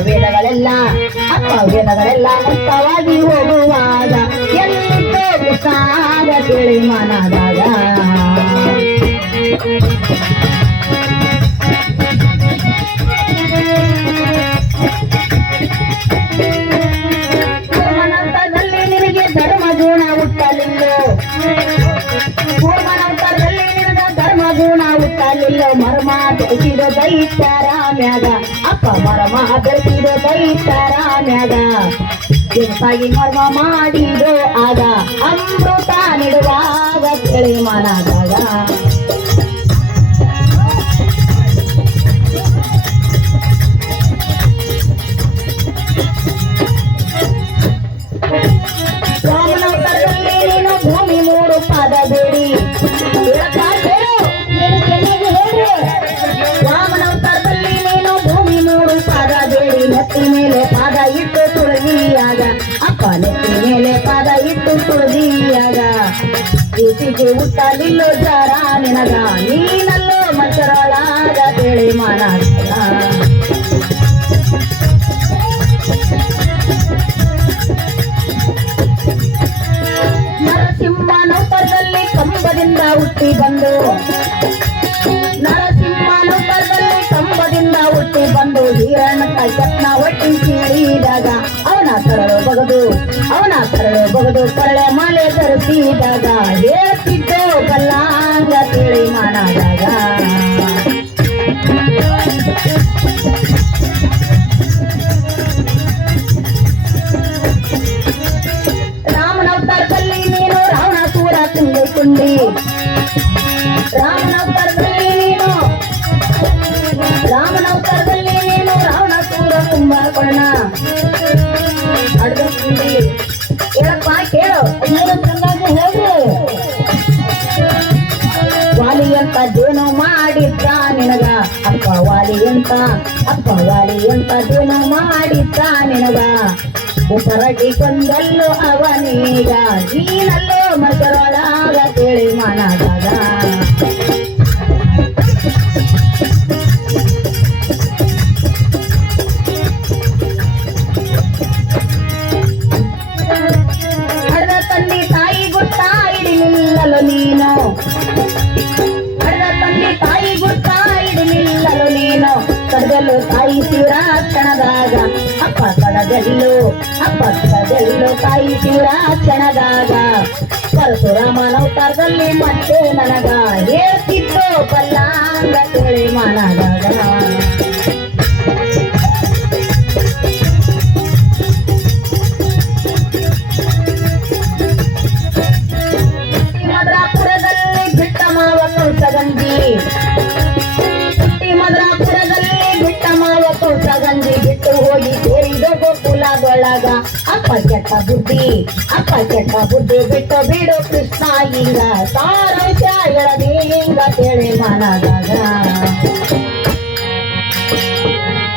ವೇದಗಳೆಲ್ಲ ಮುಕ್ತವಾಗಿ ಹೋಗುವಾಗ ಎಲ್ಲಿದ್ದೋ ಸಾಗ ತಿಳಿ ಮನದಾಗ. ಧರ್ಮ ಗುಣ ಹುಟ್ಟಲಿಲ್ಲೋ. ಹುಟ್ಟಲಿಲ್ಲೋ ಮರ್ಮ ಬೆಳೆಸಿದ ದೈತ್ಯರಾಮ್ಯಾಗ ಅಪ್ಪ ಮರ್ಮ ಬೆಳೆಸಿದ ದೈತ್ಯರಾಮ್ಯಾಗ ದಿನಸಾಗಿ ಮರ್ಮ ಮಾಡಿದೋ ಆಗ ಅಪ್ಪ ನೆತ್ತಿ ಮೇಲೆ ಪಾದ ಇಟ್ಟು ತುಳಗಿಯಾಗ ಪ್ರೀತಿಗೆ ಹುಟ್ಟಲಿಲ್ಲೋ ಜರ ನಿನಗ ನೀನಲ್ಲೋ ಮಚ್ಚರೊಳಗ ತಿಳಿ ಮಾಡಾಗ ನರಸಿಂಹನೌತರದಲ್ಲಿ ಕಂಬದಿಂದ ಹುಟ್ಟಿ ಬಂದು ನರಸಿಂಹನೌತರದಲ್ಲಿ ಕಂಬದಿಂದ ಹುಟ್ಟಿ ಬಂದು ಹೀರಣ್ಣ ಯತ್ನ ಅವನ ಕರಳು ಬಗದು ಕರಳೆ ಮಾಲೆ ಧರಿಸಿದಾಗ ಹೇಳ್ತಿದ್ದೋ ಕಲ್ಲಾಂಗ ತಿಳಿ ಮಾಡಾದಾಗ ರಾಮನವತಾರದಲ್ಲಿ ನೀನು ರಾವಣ ಸೂರ ತುಂಬಿಕೊಂಡಿ ರಾಮನವತಾರದಲ್ಲಿ ನೀನು ರಾಮನವತಾರದಲ್ಲಿ ನೀನು ರಾವಣ ಸೂರ ಅಂತ ಅಪ್ಪ ವಾಲಿ ಅಂತ ದಿನ ಮಾಡಿದ್ದ ನಿನಗ ಉಪರಟಿ ಕೊಂದಲ್ಲೋ ಅವನೀಗ ನೀನಲ್ಲೋ ಮಸರೊಳಗ ಕಡದಲ್ಲು ತಾಯಿ ತೀವ್ರ ಕ್ಷಣದಾಗ ಅಪ್ಪ ಕಡದಲ್ಲು ಅಪ್ಪ ಕಡದಲ್ಲು ತಾಯಿ ತೀವ್ರ ಕ್ಷಣದಾಗ ಪರಶುರಾಮನವತಾರದಲ್ಲಿ ಮತ್ತೆ ನನಗ ಹೇಳ್ತಿದ್ದೋ ಬಲ್ಲಾಂಗ ತಿಳಿ ಮಾಡದಾಗ ಗೋಕುಲದೊಳಗ ಅಪ್ಪ ಕೆಟ್ಟ ಬುದ್ಧಿ ಅಪ್ಪ ಕೆಟ್ಟ ಬುದ್ಧಿ ಬಿಟ್ಟು ಬಿಡು ಕೃಷ್ಣ ಈಗ ಸಾರಾಂಶ ಎಳದಿ ಹಿಂಗ ತಿಳಿ ಮನದಾಗ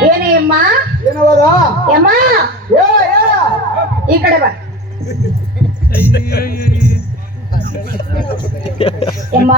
ಏನೇ ಅಮ್ಮ ಅಮ್ಮ ಈ ಕಡೆ ಬಾ. ಯಮ್ಮ